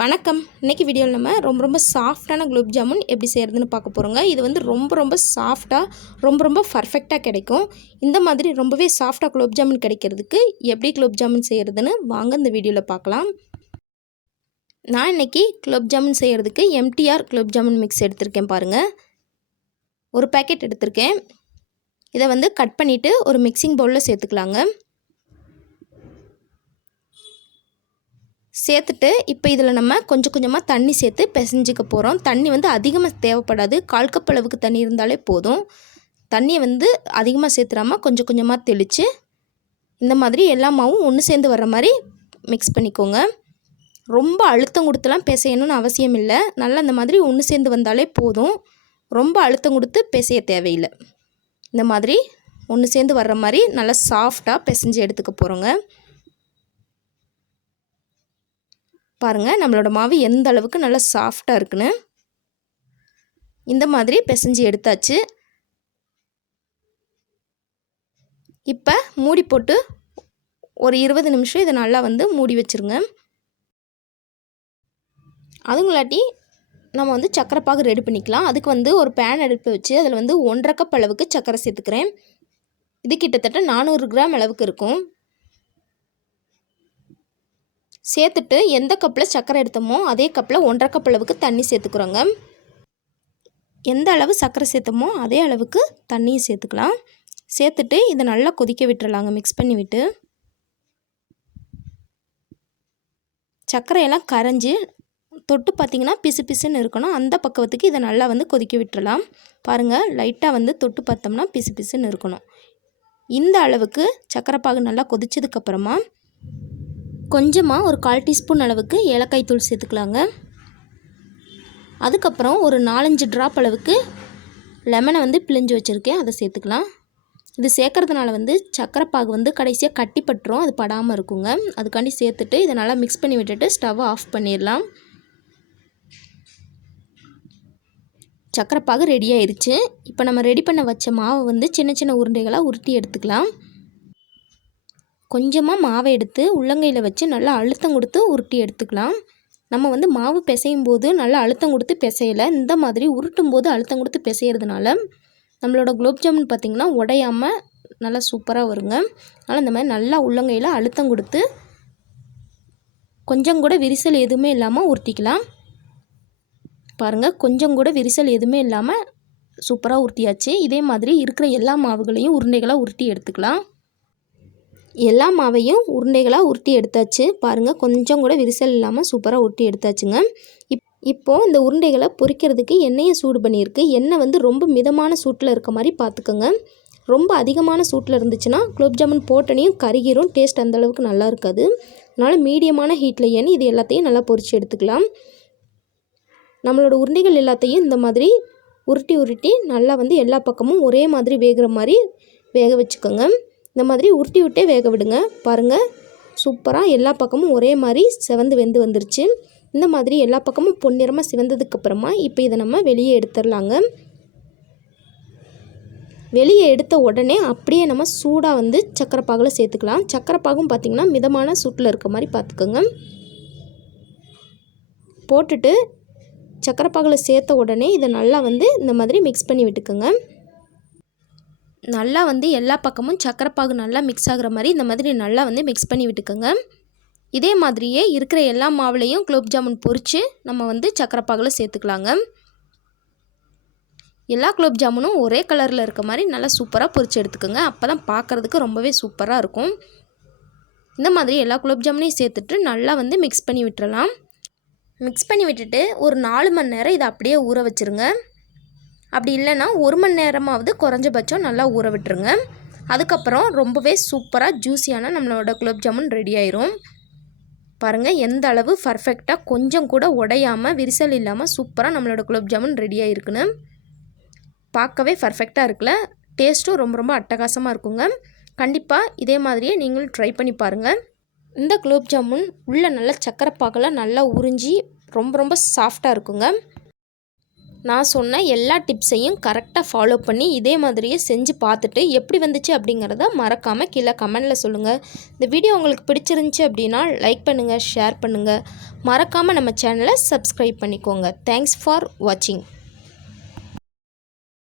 வணக்கம். இன்றைக்கி வீடியோவில் நம்ம ரொம்ப சாஃப்டான குலோப் ஜாமுன் எப்படி செய்கிறதுன்னு பார்க்க போகிறோங்க. இது வந்து ரொம்ப சாஃப்டாக ரொம்ப பர்ஃபெக்டாக கிடைக்கும். இந்த மாதிரி ரொம்பவே சாஃப்டாக குலோப் ஜாமுன் கிடைக்கிறதுக்கு எப்படி குலோப் ஜாமுன் செய்கிறதுன்னு வாங்க இந்த வீடியோவில் பார்க்கலாம். நான் இன்றைக்கி குலோப் ஜாமுன் செய்கிறதுக்கு MTR குலோப் ஜாமுன் மிக்ஸ் எடுத்திருக்கேன் பாருங்கள். ஒரு பேக்கெட் எடுத்திருக்கேன். இதை வந்து கட் பண்ணிவிட்டு ஒரு மிக்சிங் பவுலில் சேர்த்துக்கலாங்க. சேர்த்துட்டு இப்போ இதில் நம்ம கொஞ்சம் கொஞ்சமாக தண்ணி சேர்த்து பிசைஞ்சிக்க போகிறோம். தண்ணி வந்து அதிகமாக தேவைப்படாது. 1/4 கப் அளவுக்கு தண்ணி இருந்தாலே போதும். தண்ணியை வந்து அதிகமாக சேர்த்துடாமல் கொஞ்சம் கொஞ்சமாக தெளித்து இந்த மாதிரி எல்லா மாவும் ஒன்று சேர்ந்து வர்ற மாதிரி மிக்ஸ் பண்ணிக்கோங்க. ரொம்ப அழுத்தம் கொடுத்துலாம் பிசையணும்னு அவசியம் இல்லை. நல்லா இந்த மாதிரி ஒன்று சேர்ந்து வந்தாலே போதும். ரொம்ப அழுத்தம் கொடுத்து பிசைய தேவையில்லை. இந்த மாதிரி ஒன்று சேர்ந்து வர்ற மாதிரி நல்லா சாஃப்டாக பிசைஞ்சு எடுத்துக்க போகிறோங்க. பாருங்கள் நம்மளோட மாவு எந்த அளவுக்கு நல்லா சாஃப்டாக இருக்குன்னு. இந்த மாதிரி பிசைஞ்சு எடுத்தாச்சு. இப்போ மூடி போட்டு ஒரு 20 நிமிஷம் இதை நல்லா வந்து மூடி வச்சுருங்க. அதுங்களாட்டி நம்ம வந்து சர்க்கரை பாகு ரெடி பண்ணிக்கலாம். அதுக்கு வந்து ஒரு பேன் அடுப்பு வச்சு அதில் வந்து 1/2 கப் அளவுக்கு சர்க்கரை சேர்த்துக்கிறேன். இது கிட்டத்தட்ட 400 கிராம் அளவுக்கு இருக்கும். சேர்த்துட்டு எந்த கப்பில் சர்க்கரை எடுத்தோமோ அதே கப்பில் 1/2 கப் அளவுக்கு தண்ணி சேர்த்துக்கிறோங்க. எந்த அளவு சர்க்கரை சேர்த்தோமோ அதே அளவுக்கு தண்ணியும் சேர்த்துக்கலாம். சேர்த்துட்டு இதை நல்லா கொதிக்க விட்டுறலாங்க. மிக்ஸ் பண்ணி விட்டு சர்க்கரையெல்லாம் கரைஞ்சி தொட்டு பார்த்திங்கன்னா பிசு பிசுன்னு இருக்கணும். அந்த பக்குவத்துக்கு இதை நல்லா வந்து கொதிக்க விட்டுறலாம். பாருங்கள் லைட்டாக வந்து தொட்டு பார்த்தோம்னா பிசு பிசுன்னு இருக்கணும். இந்த அளவுக்கு சர்க்கரை பாகு நல்லா கொதிச்சதுக்கப்புறமா கொஞ்சமாக ஒரு 1/4 டீஸ்பூன் அளவுக்கு ஏலக்காய் தூள் சேர்த்துக்கலாங்க. அதுக்கப்புறம் ஒரு 4-5 ட்ராப் அளவுக்கு லெமனை வந்து பிழிஞ்சு வச்சுருக்கேன், அதை சேர்த்துக்கலாம். இது சேர்க்கறதுனால வந்து சர்க்கரை பாகு வந்து கடைசியாக கட்டி பட்டுரும், அது படாமல் இருக்குங்க. அதுக்காண்டி சேர்த்துட்டு இதை நல்லா மிக்ஸ் பண்ணி விட்டுட்டு ஸ்டவ்வை ஆஃப் பண்ணிடலாம். சர்க்கரை பாகு ரெடி ஆயிடுச்சு. இப்போ நம்ம ரெடி பண்ண வச்ச மாவை வந்து சின்ன சின்ன உருண்டைகளாக உருட்டி எடுத்துக்கலாம். கொஞ்சமாக மாவை எடுத்து உள்ளங்கையில் வச்சு நல்லா அழுத்தம் கொடுத்து உருட்டி எடுத்துக்கலாம். நம்ம வந்து மாவு பிசையும் போது நல்லா அழுத்தம் கொடுத்து பிசையலை. இந்த மாதிரி உருட்டும் போது அழுத்தம் கொடுத்து பிசைகிறதுனால நம்மளோட குலோப் ஜாமுன் பார்த்திங்கன்னா உடையாமல் நல்லா சூப்பராக வருங்க. அதனால் இந்த மாதிரி நல்லா உள்ளங்கையில் அழுத்தம் கொடுத்து கொஞ்சம் கூட விரிசல் எதுவுமே இல்லாமல் உருட்டிக்கலாம். பாருங்கள் கொஞ்சம் கூட விரிசல் எதுவுமே இல்லாமல் சூப்பராக உருட்டியாச்சு. இதே மாதிரி இருக்கிற எல்லா மாவுகளையும் உருண்டைகளாக உருட்டி எடுத்துக்கலாம். எல்லா மாவையும் உருண்டைகளாக உருட்டி எடுத்தாச்சு. பாருங்கள் கொஞ்சம் கூட விரிசல் இல்லாமல் சூப்பராக உருட்டி எடுத்தாச்சுங்க. இப்போது இந்த உருண்டைகளை பொரிக்கிறதுக்கு எண்ணெயை சூடு பண்ணியிருக்கு. எண்ணெய் வந்து ரொம்ப மிதமான சூட்டில் இருக்க மாதிரி பார்த்துக்கோங்க. ரொம்ப அதிகமான சூட்டில் இருந்துச்சுன்னா குலோப் ஜாமுன் போட்டனையும் கருகிரும், டேஸ்ட் அந்தளவுக்கு நல்லா இருக்காது. அதனால் மீடியமான ஹீட்டில் எண்ணெய் இது எல்லாத்தையும் நல்லா பொரித்து எடுத்துக்கலாம். நம்மளோட உருண்டைகள் எல்லாத்தையும் இந்த மாதிரி உருட்டி நல்லா வந்து எல்லா பக்கமும் ஒரே மாதிரி வேகிற மாதிரி வேக வச்சுக்கோங்க. இந்த மாதிரி உருட்டி விட்டே வேக விடுங்க. பாருங்கள் சூப்பராக எல்லா பக்கமும் ஒரே மாதிரி செவந்து வெந்து வந்துருச்சு. இந்த மாதிரி எல்லா பக்கமும் பொன்னிறமாக சிவந்ததுக்கப்புறமா இப்போ இதை நம்ம வெளியே எடுத்துடலாங்க. வெளியே எடுத்த உடனே அப்படியே நம்ம சூடாக வந்து சர்க்கரை பாகில் சேர்த்துக்கலாம். சர்க்கரை பாகும் பார்த்திங்கன்னா மிதமான சூட்டில் இருக்க மாதிரி பார்த்துக்கோங்க. போட்டுட்டு சர்க்கரை பாகில் சேர்த்த உடனே இதை நல்லா வந்து இந்த மாதிரி மிக்ஸ் பண்ணி விட்டுக்கோங்க. நல்லா வந்து எல்லா பக்கமும் சர்க்கரை பாகு நல்லா மிக்ஸ் ஆகிற மாதிரி இந்த மாதிரி நல்லா வந்து மிக்ஸ் பண்ணி விட்டுக்கோங்க. இதே மாதிரியே இருக்கிற எல்லா மாவுலையும் குலோப் ஜாமுன் பொரித்து நம்ம வந்து சர்க்கரை பாகில் சேர்த்துக்கலாங்க. எல்லா குலோப் ஜாமுனும் ஒரே கலரில் இருக்க மாதிரி நல்லா சூப்பராக பொரித்து எடுத்துக்கோங்க. அப்போ தான் பார்க்குறதுக்கு ரொம்பவே சூப்பராக இருக்கும். இந்த மாதிரி எல்லா குலோப் ஜாமுனையும் சேர்த்துட்டு நல்லா வந்து மிக்ஸ் பண்ணி விட்டுறலாம். மிக்ஸ் பண்ணி விட்டுட்டு ஒரு 4 மணி நேரம் இதை அப்படியே ஊற வச்சுருங்க. அப்படி இல்லைன்னா 1 மணி நேரமாவது குறைஞ்சபட்சம் நல்லா ஊற விட்டுருங்க. அதுக்கப்புறம் ரொம்பவே சூப்பராக ஜூஸியான நம்மளோட குலோப் ஜாமுன் ரெடி ஆயிரும். பாருங்கள் எந்த அளவு பர்ஃபெக்டாக கொஞ்சம் கூட உடையாமல் விரிசல் இல்லாமல் சூப்பராக நம்மளோட குலோப் ஜாமுன் ரெடி ஆகிருக்குன்னு. பார்க்கவே பர்ஃபெக்டாக இருக்குல்ல. டேஸ்ட்டும் ரொம்ப அட்டகாசமாக இருக்குங்க. கண்டிப்பாக இதே மாதிரியே நீங்களும் ட்ரை பண்ணி பாருங்கள். இந்த குலோப் ஜாமுன் உள்ள நல்லா சர்க்கரை பாகெல்லாம் நல்லா உறிஞ்சி ரொம்ப சாஃப்டாக இருக்குங்க. நான் சொன்ன எல்லா டிப்ஸையும் கரெக்டாக ஃபாலோ பண்ணி இதே மாதிரியே செஞ்சு பார்த்துட்டு எப்படி வந்துச்சு அப்படிங்கிறத மறக்காமல் கீழே கமெண்டில் சொல்லுங்கள். இந்த வீடியோ உங்களுக்கு பிடிச்சிருந்துச்சி அப்படின்னா லைக் பண்ணுங்கள், ஷேர் பண்ணுங்கள். மறக்காமல் நம்ம சேனலை சப்ஸ்கிரைப் பண்ணிக்கோங்க. தேங்க்ஸ் ஃபார் வாட்சிங்.